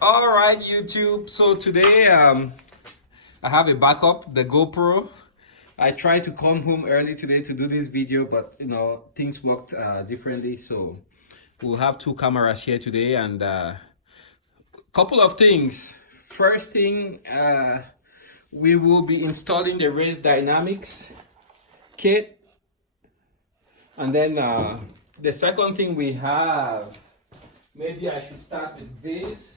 All right, YouTube. So today, I have a backup, the GoPro. I tried to come home early today to do this video, but things worked differently. So we'll have two cameras here today, and couple of things. First thing, we will be installing the race dynamics kit, and then the second thing we have. Maybe I should start with this.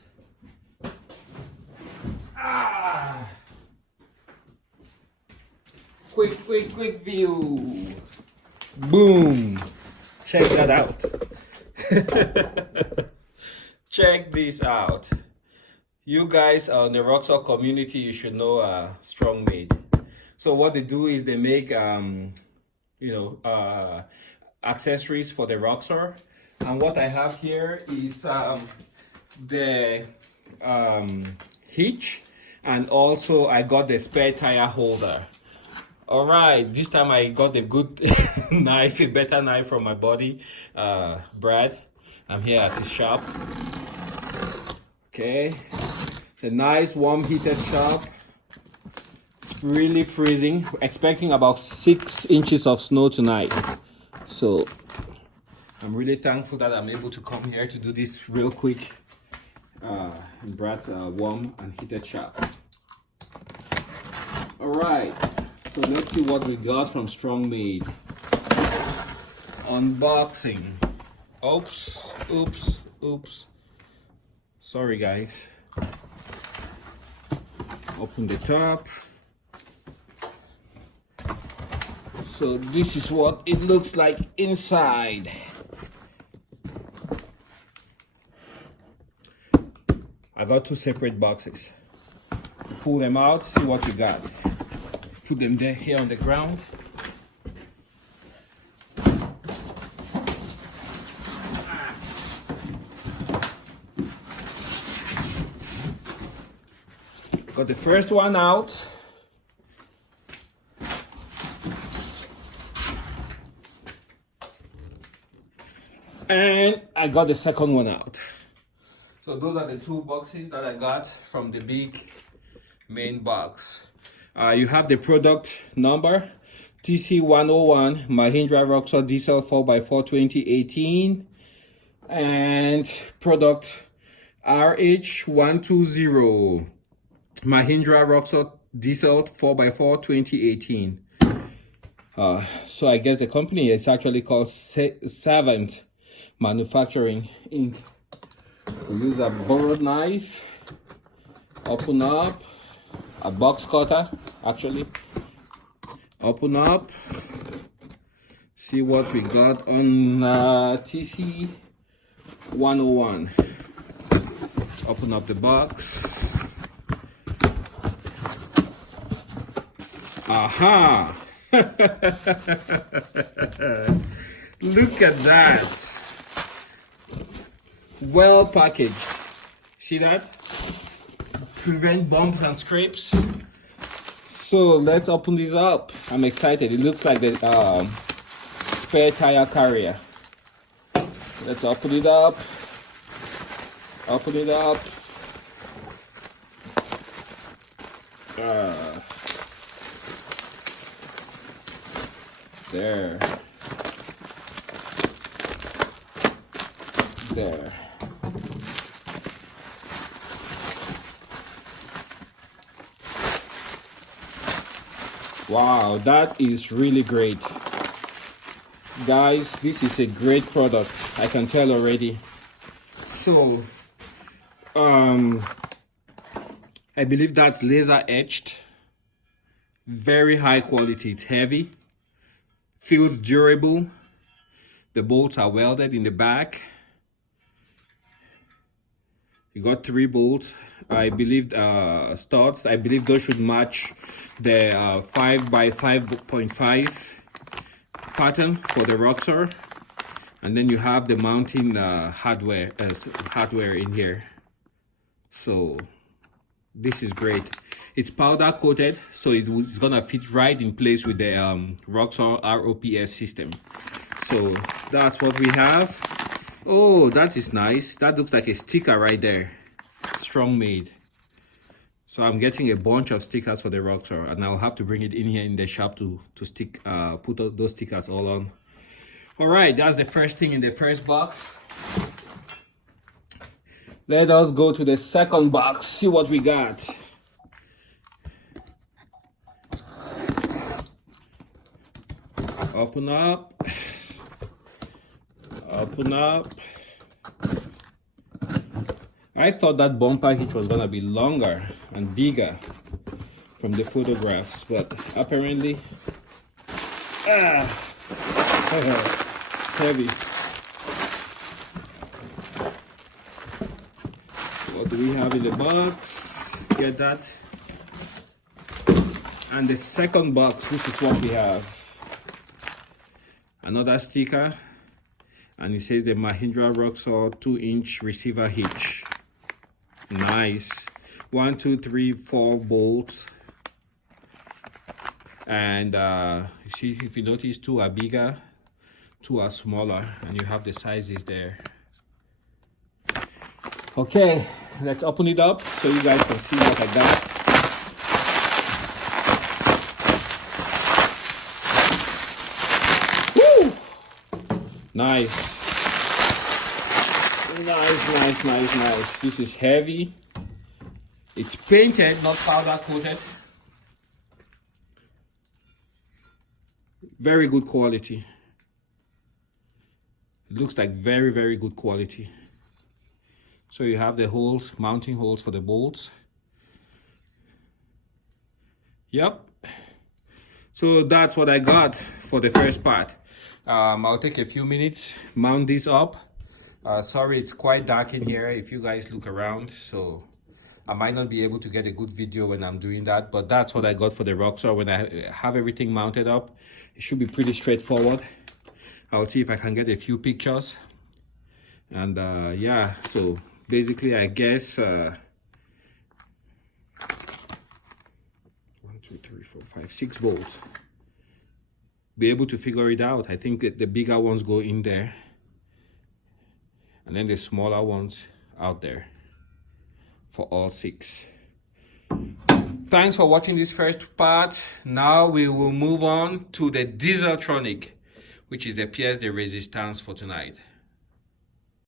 Ah! Quick view. Boom. Check that out. Check this out. You guys on the ROXOR community, you should know Strong Made. So what they do is they make accessories for the ROXOR. And what I have here is the Hitch, and also I got the spare tire holder. All right, this time I got a good knife, a better knife from my buddy, Brad. I'm here at his shop. Okay, it's a nice warm heated shop. It's really freezing. We're expecting about 6 inches of snow tonight. So I'm really thankful that I'm able to come here to do this real quick in Brad's warm and heated shop. All right, so let's see what we got from Strong Made. Unboxing. Oops. Sorry, guys. Open the top. So this is what it looks like inside. I got 2 separate boxes. Pull them out, see what you got. Put them there here on the ground. Got the first one out. And I got the second one out. So those are the 2 boxes that I got from the big main box. You have the product number TC101 Mahindra ROXOR diesel 4x4 2018, and product RH120 Mahindra ROXOR diesel 4x4 2018. So I guess the company is actually called Savant Manufacturing Inc. We use a borrowed knife, open up, a box cutter actually, open up, see what we got on TC 101. Let's open up the box. Aha! Look at that. Well packaged. See that? Prevent bumps and scrapes. So let's open this up. I'm excited. It looks like the spare tire carrier. Let's open it up. Open it up. There. Wow, that is really great. Guys, this is a great product. I can tell already. So, I believe that's laser etched. Very high quality. It's heavy. Feels durable. The bolts are welded in the back. You got 3 bolts. I believe studs. I believe those should match the 5x5.5 pattern for the ROXOR. And then you have the mounting hardware in here. So this is great. It's powder coated, so it's gonna fit right in place with the ROXOR ROPS system. So that's what we have. Oh, that is nice. That looks like a sticker right there. strong made. So I'm getting a bunch of stickers for the ROXOR, and I'll have to bring it in here in the shop to stick put those stickers all on. All right, that's the first thing in the first box. Let us go to the second box, see what we got. Open up. Open up. I thought that bumper hitch was gonna be longer and bigger from the photographs, but apparently it's heavy. What do we have in the box? Get that. And the second box, this is what we have. Another sticker, and it says the Mahindra ROXOR 2-inch receiver hitch. Nice. 1, 2, 3, 4 bolts, and you see, if you notice, 2 are bigger, 2 are smaller, and you have the sizes there. Okay, let's open it up so you guys can see what I got. Woo! Nice. Nice. This is heavy. It's painted, not powder coated. Very good quality. It looks like very good quality. So you have the holes, mounting holes for the bolts. Yep. So that's what I got for the first part. I'll take a few minutes, mount this up. Sorry, it's quite dark in here if you guys look around, so I might not be able to get a good video when I'm doing that, but that's what I got for the ROXOR. When I have everything mounted up, it should be pretty straightforward. I'll see if I can get a few pictures. And yeah, so basically I guess 1, 2, 3, 4, 5, 6 bolts. Be able to figure it out. I think that the bigger ones go in there, and then the smaller ones out there for all 6. Thanks for watching this first part. Now we will move on to the Dieseltronic, which is the pièce de résistance for tonight.